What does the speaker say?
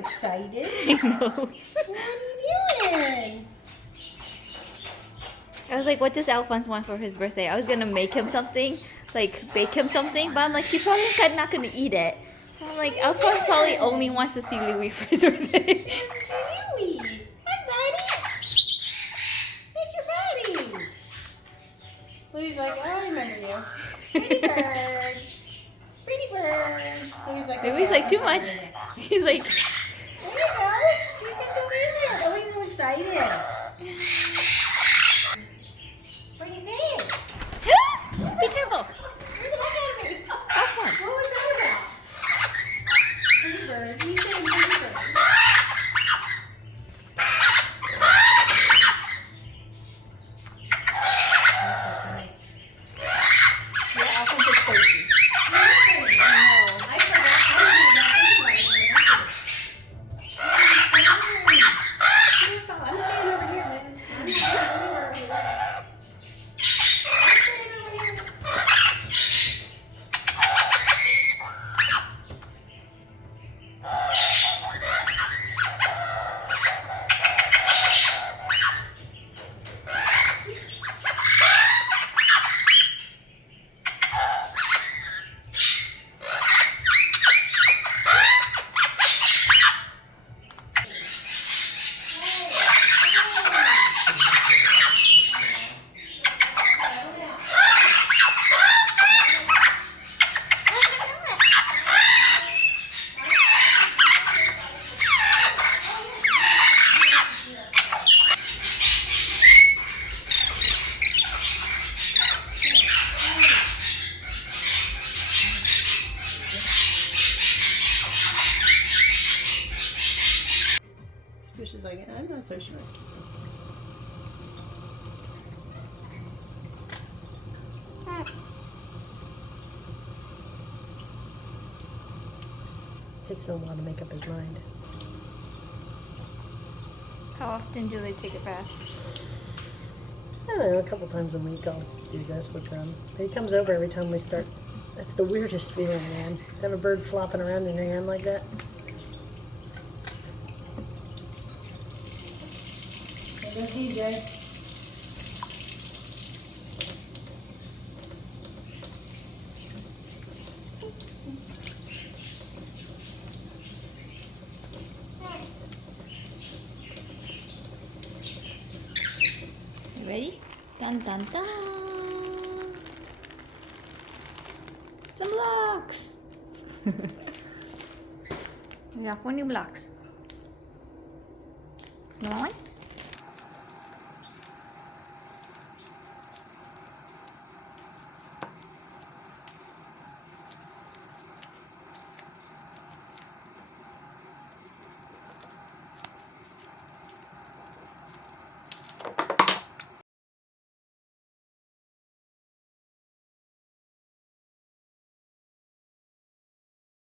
excited. I know. What are you doing? I was like, what does Alphonse want for his birthday? I was gonna make him something, like bake him something, but I'm like, he's probably not gonna eat it. I'm like, Alphonse probably only wants to see Louis for his birthday. He wants to see Louie. Hi, buddy. It's your buddy. Louie's like, I remember you. Pretty bird. Pretty bird. Louie's like, Louis like, too much. He's like, there you go. You can go visit. Oh, he's so excited. What do you think? be careful. Where did I go? Alphonse. What was that about? Pretty bird. He's saying pretty bird. Yeah, Alphonse is crazy. I forgot how to do that. I'm staying over here, man. I'm staying over here. Squish is like, I'm not so sure. Takes him a while to make up his mind. How often do they take a bath? I don't know, a couple times a week I'll do this with them. But he comes over every time we start. That's the weirdest feeling, man. Have a bird flopping around in your hand like that. There goes TJ. You ready? Dun dun dun! Some blocks! We got 4 new blocks. You want one?